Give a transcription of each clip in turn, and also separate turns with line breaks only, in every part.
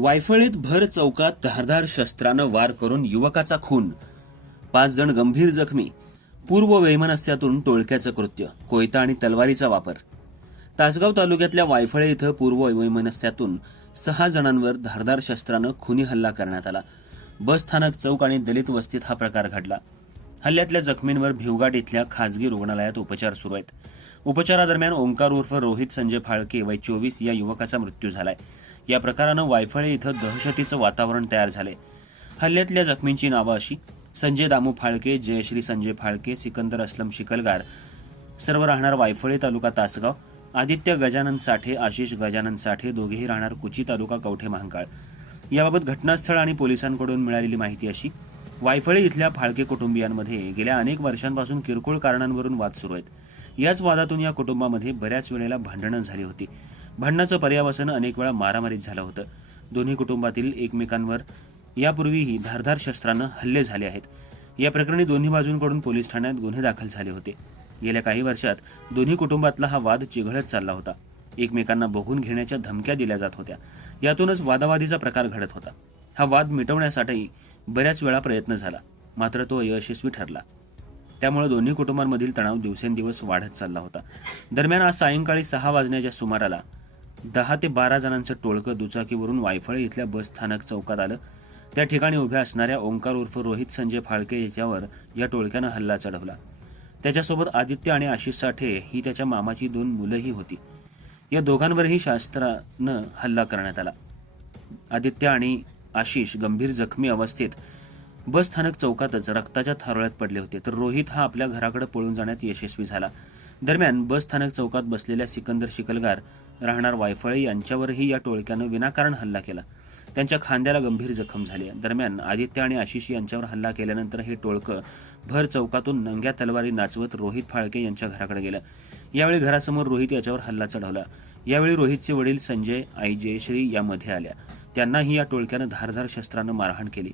वायफळीत भर चौकात धारदार शस्त्रानं वार करून युवकाचा खून. पाच जण गंभीर जखमी. पूर्व वैमनस्यातून टोळक्याचं कृत्य कोयता आणि तलवारीचा वापर. तासगाव तालुक्यातल्या वायफळे इथं पूर्व वैमनस्यातून सहा जणांवर धारदार शस्त्रानं खुनी हल्ला करण्यात आला. बस स्थानक चौक आणि दलित वस्तीत हा प्रकार घडला. हल्ल्यातल्या जखमींवर भिवघाट इथल्या खाजगी रुग्णालयात उपचार सुरू आहेत. उपचारादरम्यान ओंकार उर्फ रोहित संजय फाळके वय चोवीस या युवकाचा मृत्यू झालाय. या प्रकारानं वायफळे इथं दहशतीचं वातावरण तयार झाले हल्ल्यातल्या जखमींची नावं अशी संजय दामू फाळके जयश्री संजय फाळके सिकंदर असलम शिकलगार सर्व राहणार वायफळे तालुका तासगाव आदित्य गजानन साठे आशिष गजानन साठे दोघेही राहणार कुची तालुका कवठे महांकाळ. याबाबत घटनास्थळ आणि पोलिसांकडून मिळालेली माहिती अशी वायफळे इथल्या फाळके कुटुंबियांमध्ये गेल्या अनेक वर्षांपासून किरकोळ कारणांवरून वाद सुरू आहेत. याच वादातून या कुटुंबामध्ये बऱ्याच वेळेला भांडणं झाली होती. भांडणाचं पर्यावसन अनेक वेळा मारामारीत झालं होतं. दोन्ही कुटुंबातील एकमेकांवर यापूर्वीही धारधार शस्त्रानं हल्ले झाले आहेत. या प्रकरणी दोन्ही बाजूंकडून पोलीस ठाण्यात गुन्हे दाखल झाले होते. गेल्या काही वर्षात दोन्ही कुटुंबातला हा वाद चिघळत चालला होता. एकमेकांना बघून घेण्याच्या धमक्या दिल्या जात होत्या. यातूनच वादावादीचा प्रकार घडत होता. हा वाद मिटवण्यासाठी बऱ्याच वेळा प्रयत्न झाला. मात्र तो यशस्वी ठरला. त्यामुळे दोन्ही कुटुंबांमधील तणाव दिवसेंदिवस वाढत चालला होता. दरम्यान आज सायंकाळी सहा वाजण्याच्या सुमाराला दहा ते बारा जणांचं टोळकं दुचाकीवरून वायफळे इथल्या बस स्थानक चौकात आलं. त्या ठिकाणी उभ्या असणाऱ्या ओंकार उर्फ रोहित संजय फाळके याच्यावर या टोळक्यानं हल्ला चढवला. त्याच्यासोबत आदित्य आणि आशिष साठे ही त्याच्या मामाची दोन मुलंही होती. या दोघांवरही शास्त्रानं हल्ला करण्यात आला. आदित्य आणि आशिष गंभीर जखमी अवस्थेत बस स्थानक चौकातच रक्ताच्या थारोळ्यात पडले होते. तर रोहित हा आपल्या घराकडे पळून जाण्यात यशस्वी झाला. दरम्यान बस स्थानक चौकात बसलेल्या सिकंदर शिकलगार राहणार वायफळे यांच्यावरही या टोळक्यानं विनाकारण हल्ला केला. त्यांच्या खांद्याला गंभीर जखम झाली. दरम्यान आदित्य आणि आशिष यांच्यावर हल्ला केल्यानंतर हे टोळकं भर चौकातून नंग्या तलवारी नाचवत रोहित फाळके यांच्या घराकडे गेलं. यावेळी घरासमोर रोहित याच्यावर हल्ला चढवला. यावेळी रोहितचे वडील संजय आई जयश्री यामध्ये आल्या. त्यांनाही या टोळक्यानं धारधार शस्त्रानं मारहाण केली.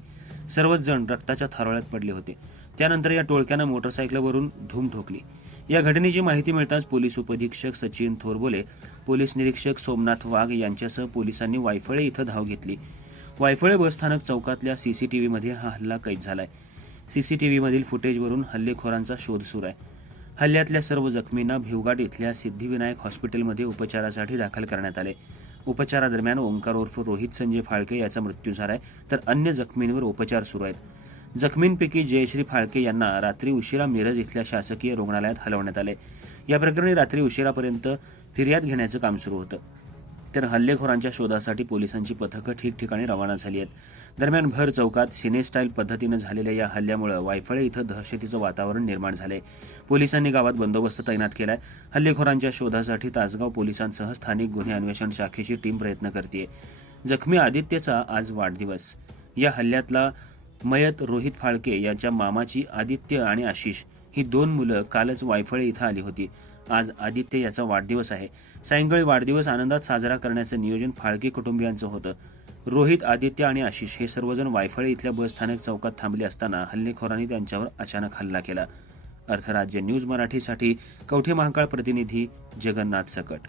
सर्वच जण रक्ताच्या थारोळ्यात पडले होते. त्यानंतर या टोळक्यानं मोटरसायकलवरून धूम ठोकली. या घटनेची माहिती मिळताच पोलीस उपधीक्षक सचिन थोरबोले पोलीस निरीक्षक सोमनाथ वाघ यांच्यासह पोलिसांनी वायफळे इथं धाव घेतली. वायफळे बसस्थानक चौकातल्या सी सी टी व्हीमध्ये हा हल्ला कैद झालाय. व्हीमधील फुटेजवरून हल्लेखोरांचा शोध सुरू आहे. हल्ल्यातल्या सर्व जखमींना भिवघाट इथल्या सिद्धिविनायक हॉस्पिटलमध्ये उपचारासाठी दाखल करण्यात आले. उपचारादरम्यान ओंकार उर्फ रोहित संजय फाळके याचा मृत्यू झाला आहे. तर अन्य जखमींवर उपचार सुरू आहेत. जखमींपैकी जयश्री फाळके यांना रात्री उशिरा मिरज इथल्या शासकीय रुग्णालयात हलवण्यात आले. या प्रकरणी रात्री उशिरापर्यंत फिर्याद घेण्याचं काम सुरू होतं. तर हल्लेखोरांच्या शोधासाठी पोलिसांची पथकं ठिकठिकाणी रवाना झाली आहेत. दरम्यान भर चौकात सिनेस्टाईल पद्धतीनं झालेल्या या हल्ल्यामुळे वायफळे इथं दहशतीचं वातावरण निर्माण झालंय. पोलिसांनी गावात बंदोबस्त तैनात केलाय. हल्लेखोरांच्या शोधासाठी तासगाव पोलिसांसह स्थानिक गुन्हे अन्वेषण शाखेची टीम प्रयत्न करते जखमी आदित्यचा आज वाढदिवस. या हल्ल्यातला मयत रोहित फाळके यांच्या मामाची आदित्य आणि आशिष ही दोन मुलं कालच वायफळे इथं आली होती. आज आदित्य याचा वाढदिवस आहे. सायंकाळी वाढदिवस आनंदात साजरा करण्याचं नियोजन फाळके कुटुंबियांचं होतं. रोहित आदित्य आणि आशिष हे सर्वजण वायफळे इथल्या बस स्थानक चौकात थांबले असताना हल्लेखोरांनी त्यांच्यावर अचानक हल्ला केला. अर्थराज्य न्यूज मराठीसाठी कवठे महाकाळ प्रतिनिधी जगन्नाथ सकट.